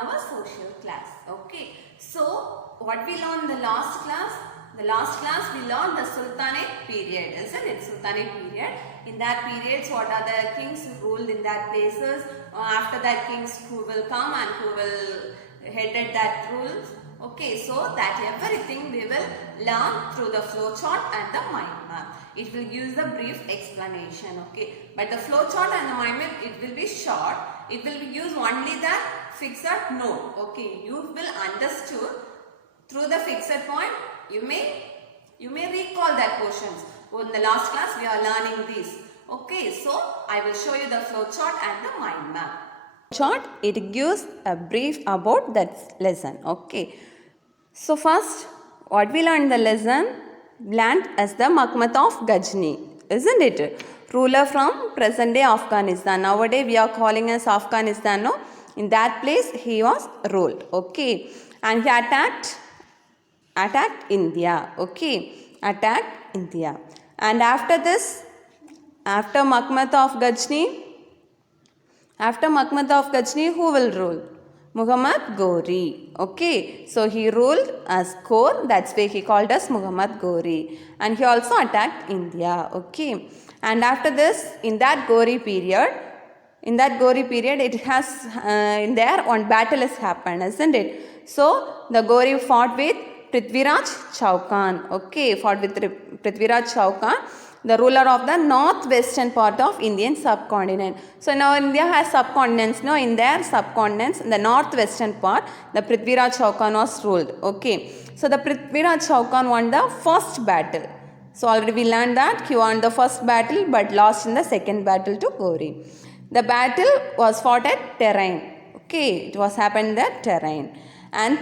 our social class. Okay, so what we learned in the last class? The last class we learned the Sultanate period, isn't it? Sultanate period. In that periods, what are the kings who ruled in that places? After that, kings who will come and who will headed that rules. Okay, so that everything we will learn through the flow chart and the mind map. It will use the brief explanation. Okay, but the flow chart and the mind map, it will be short. It will use only the fixed node. Okay, you will understood through the fixed point. You may recall that portions. In the last class we are learning this. Okay, so I will show you the flow chart and the mind map. Chart, it gives a brief about that lesson. Okay, so first what we learned in the lesson, land as the Makhmat of Ghazni, isn't it? Ruler from present day Afghanistan. Nowadays we are calling as Afghanistan. No? In that place he was ruled. Okay, and he attacked India. Okay, attacked India. And after this, after Makhmat of Ghazni, who will rule? Muhammad Ghori. Okay, so he ruled as Ghor. That's why he called us Muhammad Ghori. And he also attacked India. Okay, and after this, in that Ghori period, it has in there one battle has happened, isn't it? So the Ghori fought with Prithviraj Chauhan. Okay, fought with Prithviraj Chauhan, the ruler of the northwestern part of Indian subcontinent. So now India has subcontinents. No, in their subcontinents, in the northwestern part, the Prithviraj Chauhan was ruled. Okay, so the Prithviraj Chauhan won the first battle. So already we learned that he won the first battle but lost in the second battle to Ghori. The battle was fought at Terrain. Okay, it was happened at Terrain, and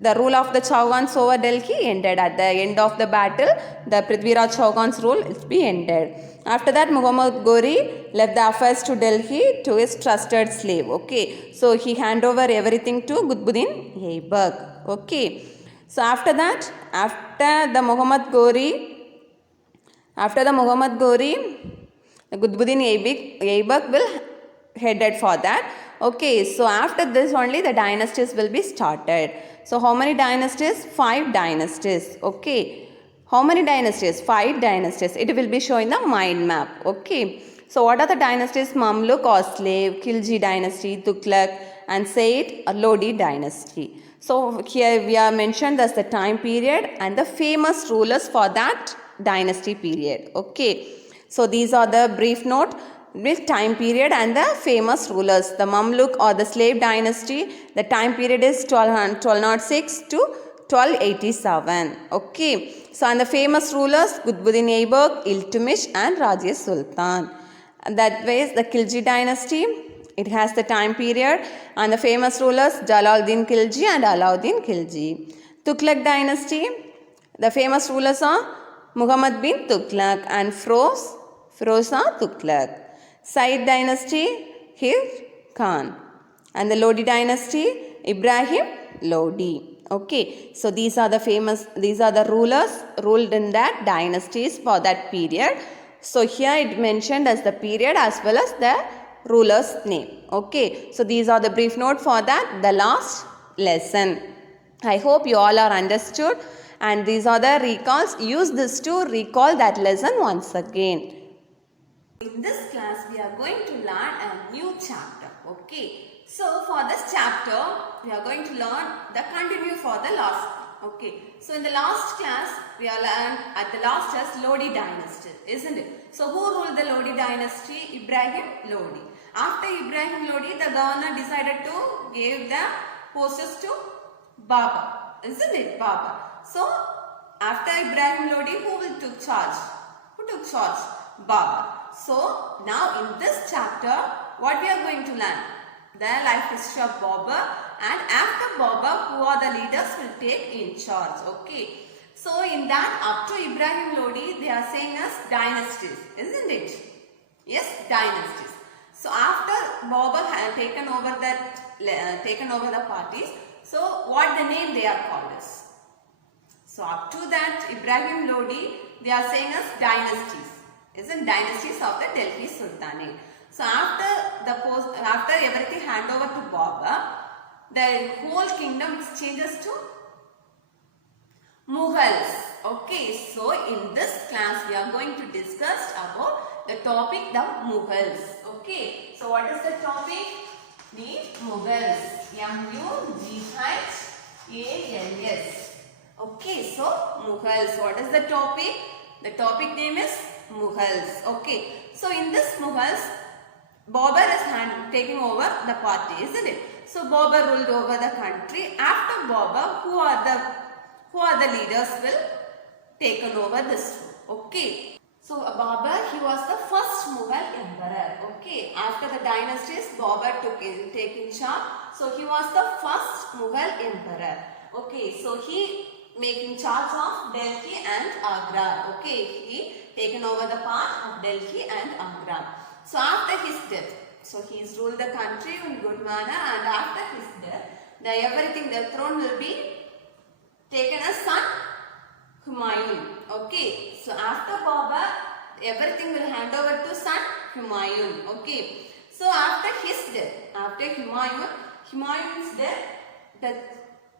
the rule of the Chauhans over Delhi ended. At the end of the battle, the Prithviraj Chauhan's rule is be ended. After that, Muhammad Ghori left the affairs to Delhi to his trusted slave. Okay, so he handed over everything to Qutbuddin Aybak. Okay, so after that, after the Muhammad Ghori, Qutbuddin Aybak will headed for that. Okay, so after this only the dynasties will be started. So how many dynasties? 5 dynasties. Okay, how many dynasties? 5 dynasties. It will be showing the mind map. Okay, so what are the dynasties? Mamluk or slave, Khilji dynasty, Tughlaq, and Sayyid or Lodi dynasty. So here we are mentioned as the time period and the famous rulers for that dynasty period. Okay, so these are the brief note with time period and the famous rulers. The Mamluk or the slave dynasty, the time period is 1206 to 1287. Okay, so and the famous rulers Qutbuddin Aybak, Iltutmish and Rajia Sultan. And that way the Khilji dynasty, it has the time period and the famous rulers Jalaluddin Khilji and Alauddin Khilji. Tughlaq dynasty, the famous rulers are Muhammad bin Tughlaq and Firoza Tughlaq. Sayyid dynasty, Hir Khan, and the Lodi dynasty, Ibrahim Lodi. Okay, so these are the rulers ruled in that dynasties for that period. So here it mentioned as the period as well as the ruler's name. Okay, so these are the brief note for that, the last lesson. I hope you all are understood, and these are the recalls. Use this to recall that lesson once again. In this class, we are going to learn a new chapter. Okay, so for this chapter, we are going to learn the continue for the last. Okay, so in the last class, we are learned at the last class Lodi dynasty, isn't it? So who ruled the Lodi dynasty? Ibrahim Lodi. After Ibrahim Lodi, the governor decided to give the posts to Baba, isn't it? Baba. So after Ibrahim Lodi, who will took charge? Who took charge? Baba. So now in this chapter, what we are going to learn? The life history of Babur, and after Babur, who are the leaders will take in charge. Okay. So in that, up to Ibrahim Lodi, they are saying as dynasties, isn't it? Yes, dynasties. So after Babur had taken over the parties, so what the name they are called as? So up to that Ibrahim Lodi, they are saying as dynasties. Isn't dynasties of the Delhi Sultanate. So after everything hand over to Babur, the whole kingdom changes to Mughals. Okay, so in this class we are going to discuss about the topic the Mughals. Okay, so what is the topic? The Mughals. M-U-G-H-A-L-S. Okay, so Mughals. What is the topic? The topic name is Mughals. Okay, so in this Mughals, Babur is taking over the party, isn't it? So Babur ruled over the country. After Babur, who are the leaders will taken over this rule? Okay. So Babur, he was the first Mughal emperor. Okay. After the dynasties, Babur taking charge. So he was the first Mughal emperor. Okay. So he making charge of Delhi and Agra. Okay. He taken over the part of Delhi and Agra. So after his death, so he's ruled the country in good manner, and after his death, the throne will be taken as son Humayun. Okay, so after Babur, everything will hand over to son Humayun. Okay, so after his death, after Humayun's death, the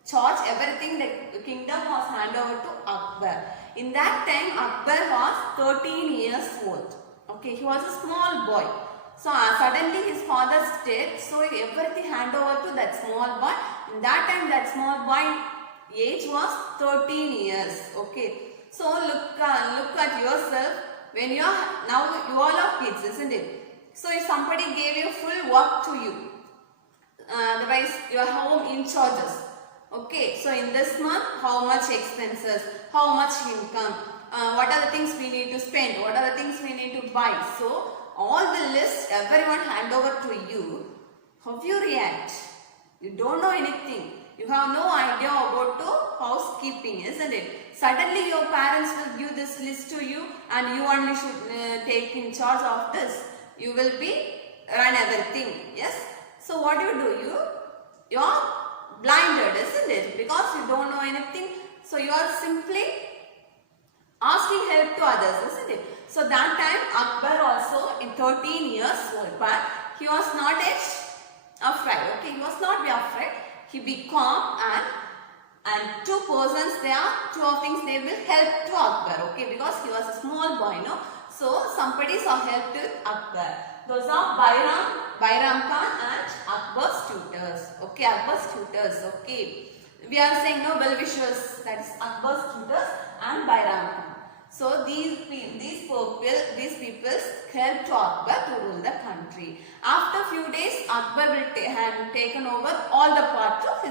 charge, everything, the kingdom was handed over to Akbar. In that time, Akbar was 13 years old. Okay, he was a small boy. So suddenly his father's death, so everything handed over to that small boy. In that time, that small boy age was 13 years. Okay, so look at yourself when you are now, you all are kids, isn't it? So if somebody gave you full work to you, otherwise your home in charges. Okay, so in this month, how much expenses, how much income, what are the things we need to spend, what are the things we need to buy. So all the list, everyone hand over to you. How you react? You don't know anything. You have no idea about the housekeeping, isn't it? Suddenly your parents will give this list to you and you only should take in charge of this. You will be run everything. Yes. So what do? You are blinded, isn't it? Because you don't know anything. So you are simply asking help to others, isn't it? So that time Akbar also in 13 years old, but he was not afraid. Okay, he was not afraid. He be calm, and two persons there, two of things they will help to Akbar. Okay, because he was a small boy, no. So somebody saw help to Akbar. Those are Bairam Khan and Akbar's tutors. Okay, Akbar's tutors. Okay, we are saying no well-wishers. That is Akbar's tutors and Bairam Khan. So these people helped to Akbar to rule the country. After few days, Akbar will have taken over all the parts of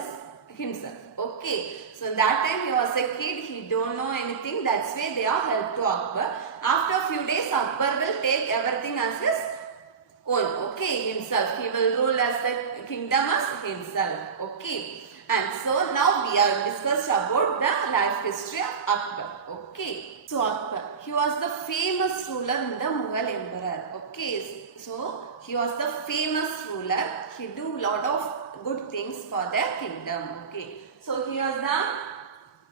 himself. Okay. So that time he was a kid, he don't know anything. That's why they are helped to Akbar. After few days, Akbar will take everything as his own. Okay, himself. He will rule as the kingdom as himself. Okay. And so now we have discussed about the life history of Akbar. Okay. So Akbar, he was the famous ruler in the Mughal emperor. Okay. So he was the famous ruler. He do lot of good things for their kingdom. Okay. So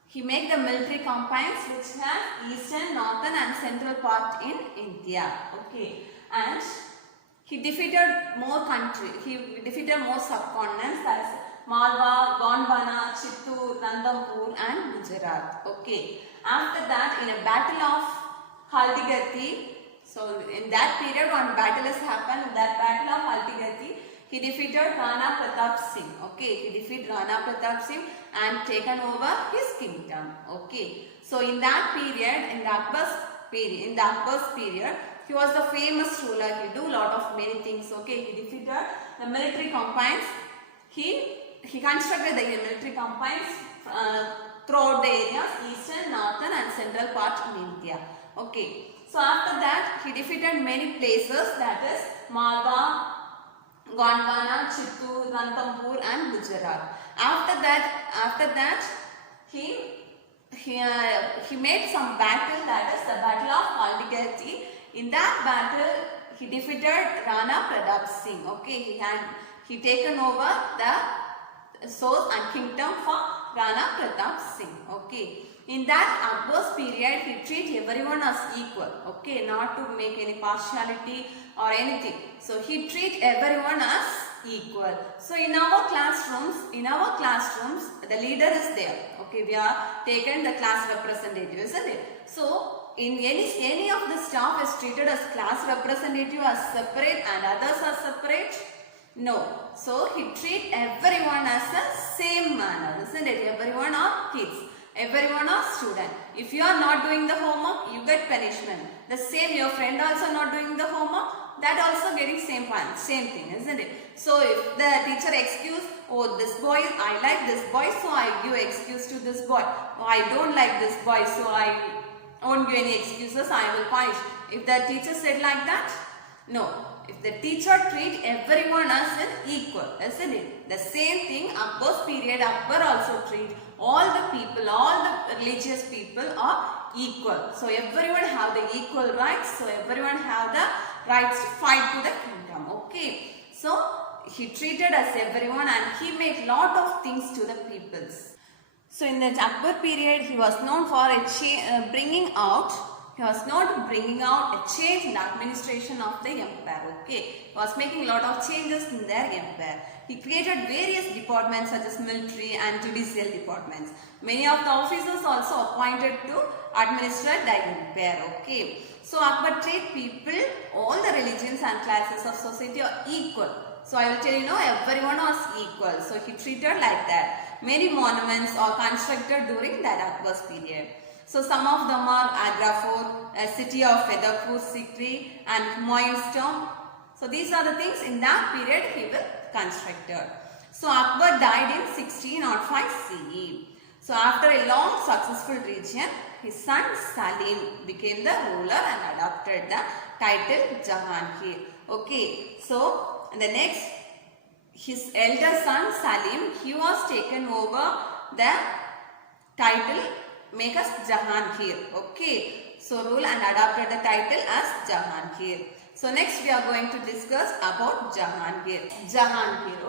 he made the military campaigns which have eastern, northern and central part in India. Okay. And he defeated more countries. He defeated more subcontinents, that is Malwa, Gondwana, Chittoor, Ranthambore and Gujarat. Okay. After that, in a battle of Haldigati, so in that period one battle has happened, in that battle of Haldigati, he defeated Rana Pratap Singh. Okay. He defeated Rana Pratap Singh and taken over his kingdom. Okay. So in that period, in the Akbar's period, he was the famous ruler. He do lot of many things. Okay. He defeated the military campaigns. He constructed the military campaigns throughout the areas eastern, northern and central part in India. Okay. So after that, he defeated many places, that is Malwa, Gondwana, Chittoor, Ranthambore and Gujarat. After that, he made some battle, that is the battle of Haldigati. In that battle, he defeated Rana Pratap Singh. Okay, he taken over the source and kingdom for Rana Pratap Singh. Okay. In that Akbar's period, he treat everyone as equal. Okay, not to make any partiality or anything. So he treat everyone as equal. So in our classrooms, the leader is there. Okay, we are taken the class representative, isn't it? So in any of the staff is treated as class representative as separate and others are separate? No. So he treat everyone as the same manner, isn't it? Everyone are kids. Everyone are student. If you are not doing the homework, you get punishment. The same, your friend also not doing the homework, that also getting same thing, isn't it? So if the teacher excuse, oh this boy, I like this boy, so I give excuse to this boy. Oh, I don't like this boy, so I won't give any excuses, I will punish. If the teacher said like that, no. If the teacher treat everyone as an equal, isn't it? The same thing, Akbar's period, Akbar also treat all the people, all the religious people are equal. So everyone have the equal rights. So everyone have the rights to fight to the kingdom. Okay. So he treated us everyone and he made lot of things to the peoples. So in the Akbar period, he was known for bringing out a change in the administration of the empire. Okay, he was making a lot of changes in their empire. He created various departments such as military and judicial departments. Many of the officers also appointed to administer the empire. Okay, so Akbar treated people, all the religions and classes of society are equal. So I will tell you, everyone was equal. So he treated like that. Many monuments are constructed during that Akbar's period. So some of them are Agra Fort, a city of Featherpur Sikri and Humayun's tomb. So these are the things in that period he will constructed. So Akbar died in 1605 CE. So after a long successful reign, his son Salim became the ruler and adopted the title Jahangir. Okay, so the next, his elder son Salim, he was taken over the title, make us Jahangir. Okay, so rule and adopted the title as Jahangir. So next we are going to discuss about Jahangir.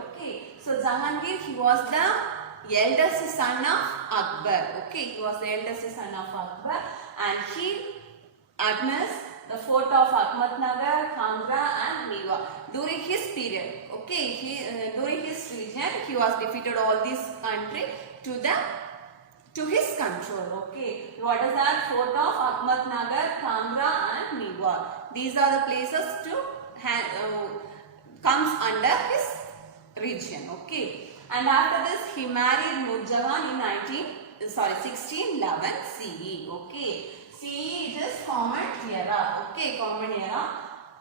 Okay, so Jahangir, he was the eldest son of Akbar. Okay, he was the eldest son of Akbar and he administered the fort of Ahmednagar, Kangra and Mewa during his period. Okay, during his region, he was defeated all these country to his control. Okay, what is that? Fort of Ahmednagar, Kangra and Mewa. These are the places comes under his region. Okay, and after this he married Nur Jahan in 1611 CE. Okay, CE is common era. Okay, common era.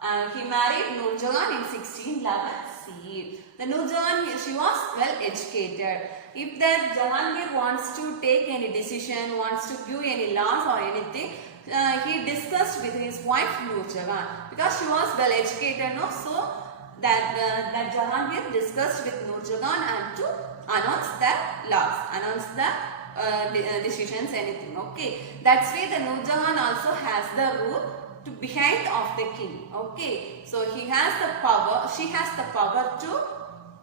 And he married Nur Jahan in 1611 CE. The Nur Jahan, she was well educated. If that Jahangir wants to take any decision, wants to give any laws or anything, he discussed with his wife Nur Jahan because she was well educated. No? So that Jahangir discussed with Nur Jahan and to announce the laws, announce the decisions, anything. Okay, that's why the Nur Jahan also has the rule to behind of the king. Okay, so he has the power, she has the power to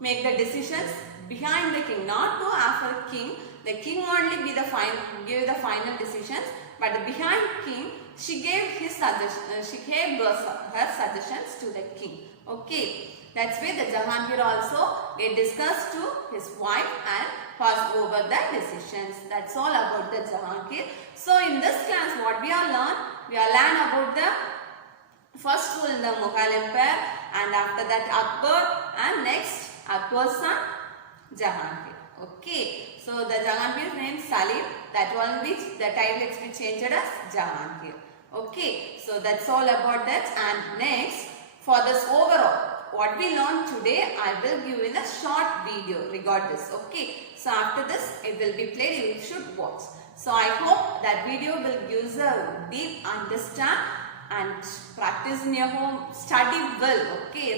make the decisions behind the king, not to after king. The king only give the final decisions, but the behind king, she gave his suggestions. She gave her suggestions to the king. Okay, that's why the Jahangir also they discussed to his wife and pass over the decisions. That's all about the Jahangir. So in this class, what we are learn? We are learn about the first rule in the Mughal Empire, and after that Akbar, and next Akbar's son Jahangir. Okay, so the Jahangir's name Salim, that one which the title is be changed as Jahangir. Okay, so that's all about that. And next, for this overall, what we learned today, I will give in a short video regarding this. Okay, so after this, it will be played, you should watch. So I hope that video will give a deep understand and practice in your home, study well. Okay,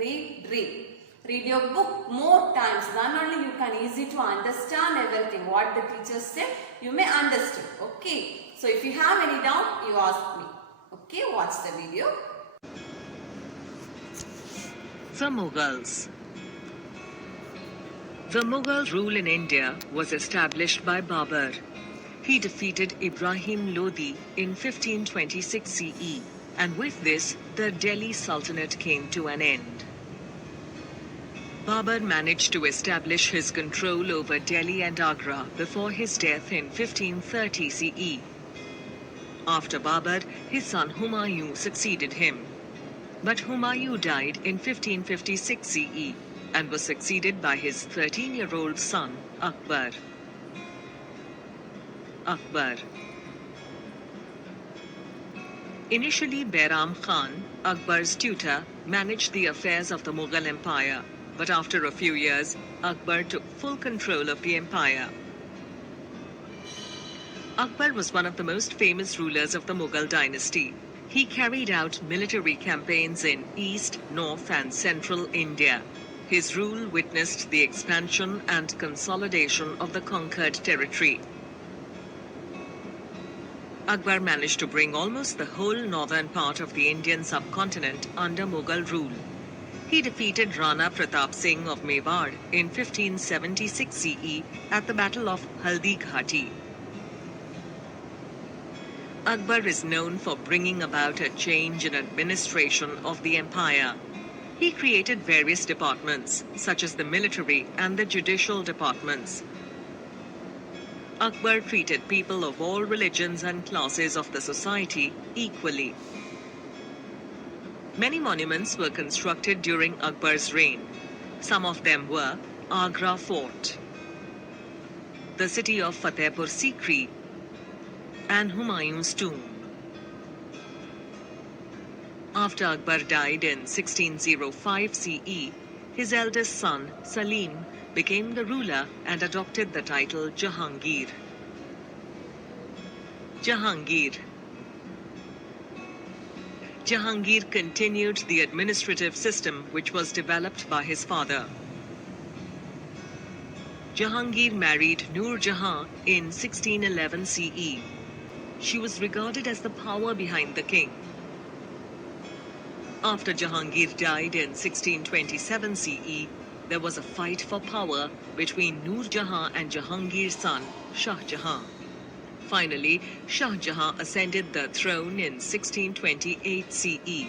read. Read your book more times. Not only you can easy to understand everything what the teacher said, you may understand. Okay. So if you have any doubt, you ask me. Okay, watch the video. The Mughals. The Mughal rule in India was established by Babur. He defeated Ibrahim Lodi in 1526 CE, and with this, the Delhi Sultanate came to an end. Babur managed to establish his control over Delhi and Agra before his death in 1530 CE. After Babur, his son Humayun succeeded him. But Humayun died in 1556 CE and was succeeded by his 13-year-old son Akbar. Akbar. Initially, Behram Khan, Akbar's tutor, managed the affairs of the Mughal Empire, but after a few years, Akbar took full control of the empire. Akbar was one of the most famous rulers of the Mughal dynasty. He carried out military campaigns in East, North, and Central India. His rule witnessed the expansion and consolidation of the conquered territory. Akbar managed to bring almost the whole northern part of the Indian subcontinent under Mughal rule. He defeated Rana Pratap Singh of Mewar in 1576 CE at the Battle of Haldi Ghati. Akbar is known for bringing about a change in administration of the empire. He created various departments, such as the military and the judicial departments. Akbar treated people of all religions and classes of the society equally. Many monuments were constructed during Akbar's reign. Some of them were Agra Fort, the city of Fatehpur Sikri, and Humayun's tomb. After Akbar died in 1605 CE, his eldest son, Salim, became the ruler and adopted the title Jahangir. Jahangir. Jahangir continued the administrative system which was developed by his father. Jahangir married Nur Jahan in 1611 CE. She was regarded as the power behind the king. After Jahangir died in 1627 CE, there was a fight for power between Nur Jahan and Jahangir's son, Shah Jahan. Finally, Shah Jahan ascended the throne in 1628 CE.